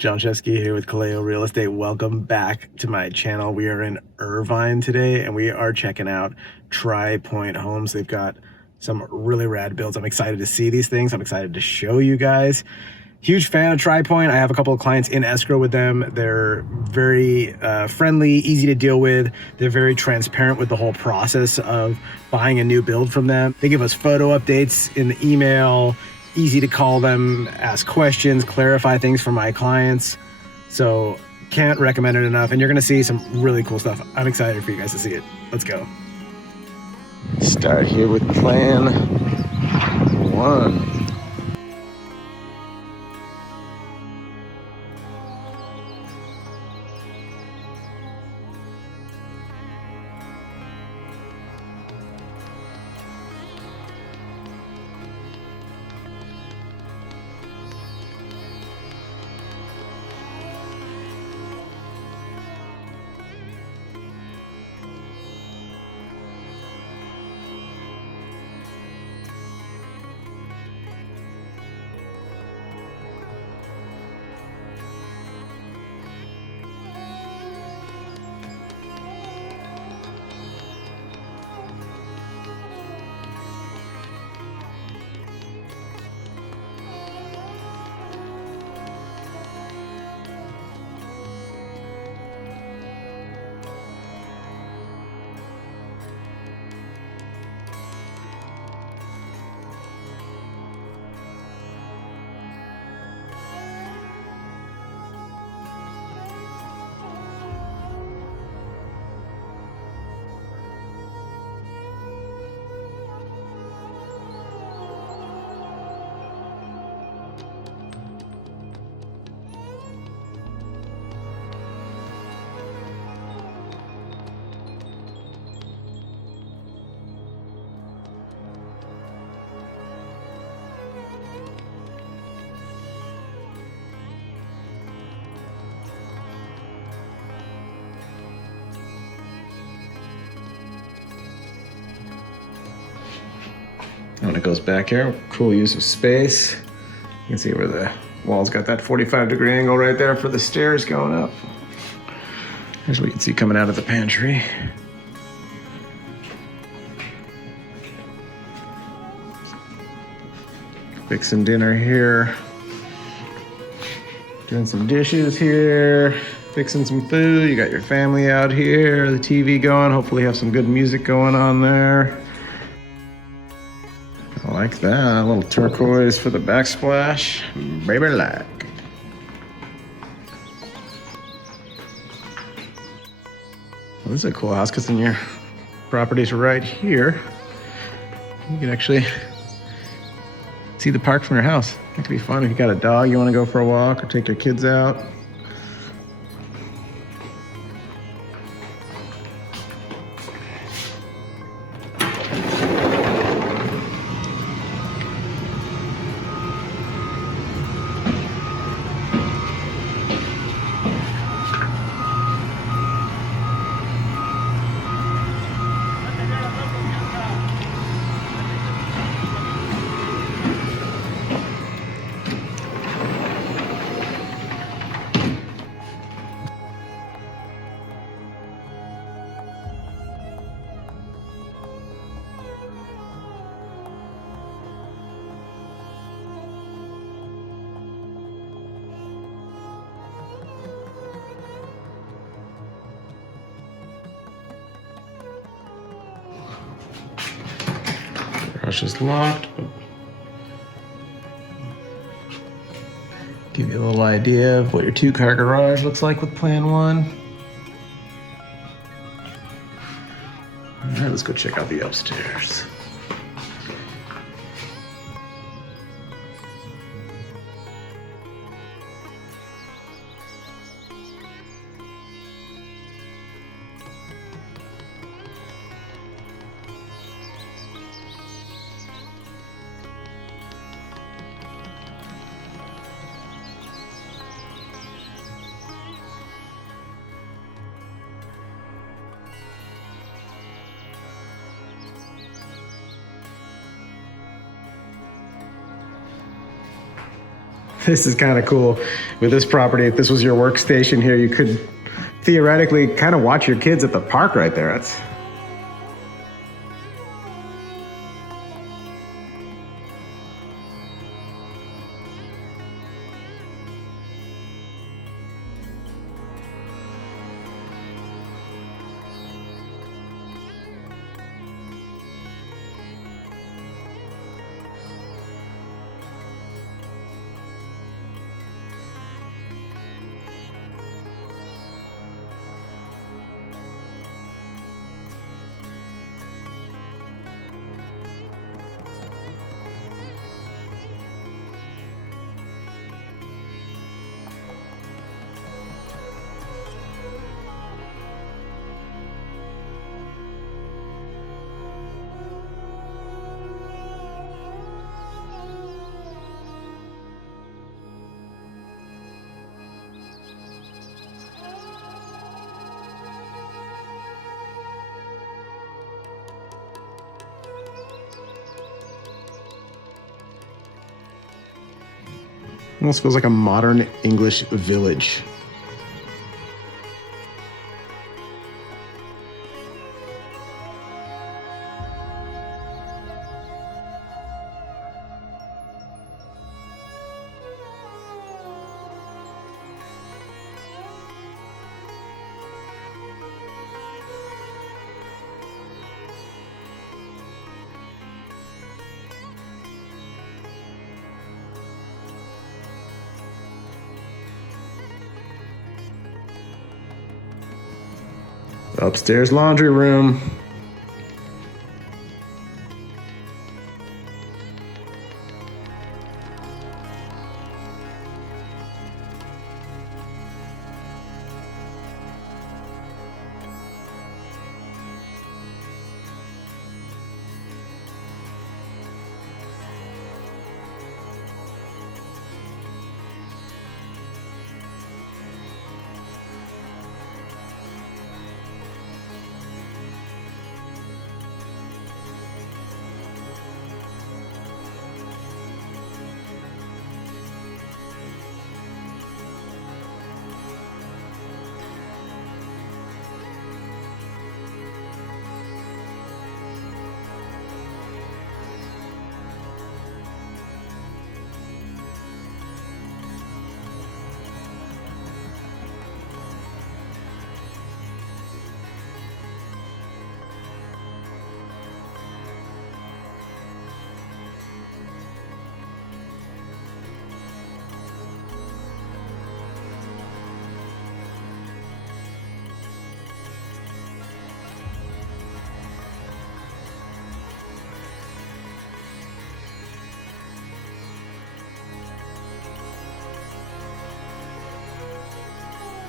John Chesky here with Kaleo Real Estate. Welcome back to my channel. We are in Irvine today and we are checking out Tri-Point Homes. They've got some really rad builds. I'm excited to see these things. I'm excited to show you guys. Huge fan of Tri-Point. I have a couple of clients in escrow with them. They're very friendly, easy to deal with. They're very transparent with the whole process of buying a new build from them. They give us photo updates in the email, easy to call them, ask questions, clarify things for my clients. So can't recommend it enough. And you're gonna see some really cool stuff. I'm excited for you guys to see it. Let's go. Start here with plan one. When it goes back here, cool use of space. You can see where the wall's got that 45-degree angle right there for the stairs going up. Here's what you can see coming out of the pantry. Fixing dinner here. Doing some dishes here. Fixing some food. You got your family out here, the TV going. Hopefully you have some good music going on there. I like that. A little turquoise for the backsplash. Baby like. Well, this is a cool house because then your property's right here. You can actually see the park from your house. That could be fun if you got a dog, you want to go for a walk or take your kids out. Garage is locked, but give you a little idea of what your two-car garage looks like with plan one. All right, let's go check out the upstairs. This is kind of cool. With this property, if this was your workstation here, you could theoretically kind of watch your kids at the park right there. That's almost feels like a modern English village. Upstairs laundry room.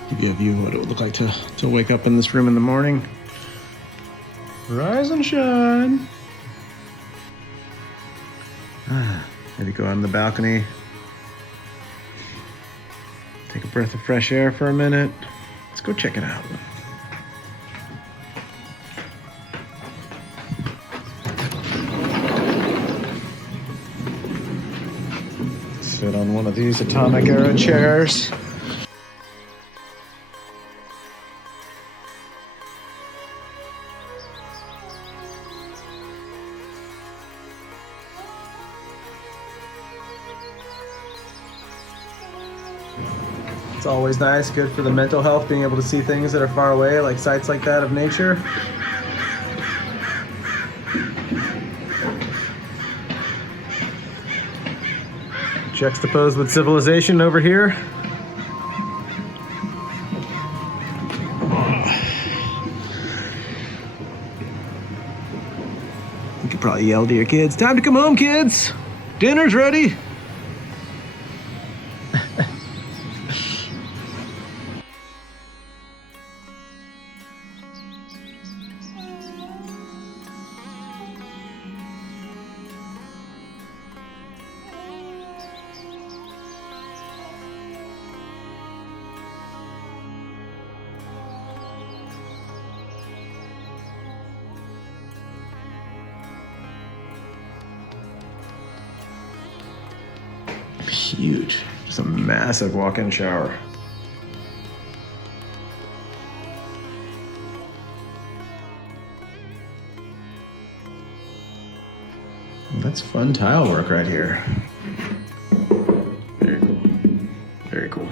Give you a view of what it would look like to wake up in this room in the morning. Rise and shine. Maybe go out on the balcony. Take a breath of fresh air for a minute. Let's go check it out. Sit on one of these atomic era chairs. It's always nice, good for the mental health, being able to see things that are far away, like sights like that of nature. Juxtaposed with civilization over here. You could probably yell to your kids, "Time to come home, kids! Dinner's ready!" Huge. Just a massive walk-in shower. That's fun tile work right here. Very cool. Very cool.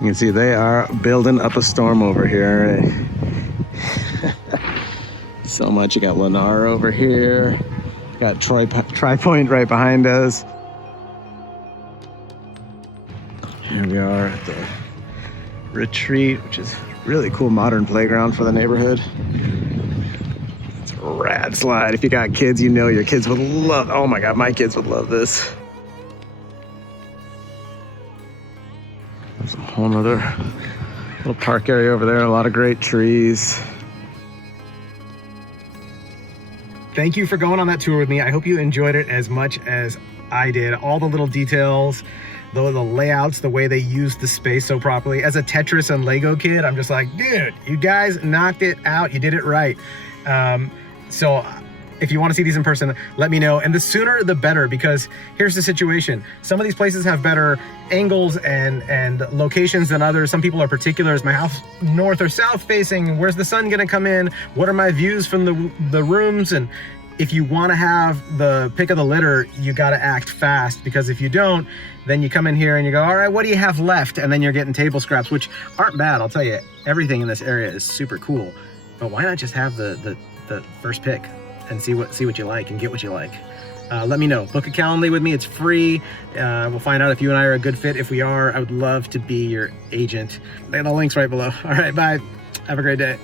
You can see they are building up a storm over here. So much. You got Lennar over here. Got Tri-Point right behind us. Here we are at the retreat, which is a really cool modern playground for the neighborhood. It's a rad slide. If you got kids, you know your kids would love. Oh my God, my kids would love this. There's a whole nother little park area over there, a lot of great trees. Thank you for going on that tour with me. I hope you enjoyed it as much as I did. All the little details, the layouts, the way they used the space so properly. As a Tetris and Lego kid, I'm just like, dude, you guys knocked it out. You did it right. So if you want to see these in person, let me know. And the sooner the better, because here's the situation. Some of these places have better angles and locations than others. Some people are particular. Is my house north or south facing? Where's the sun gonna come in? What are my views from the rooms? And if you want to have the pick of the litter, you got to act fast, because if you don't, then you come in here and you go, all right, what do you have left? And then you're getting table scraps, which aren't bad. I'll tell you, everything in this area is super cool. But why not just have the first pick and see what you like and get what you like? Let me know. Book a Calendly with me. It's free. We'll find out if you and I are a good fit. If we are, I would love to be your agent. The link's right below. All right, bye. Have a great day.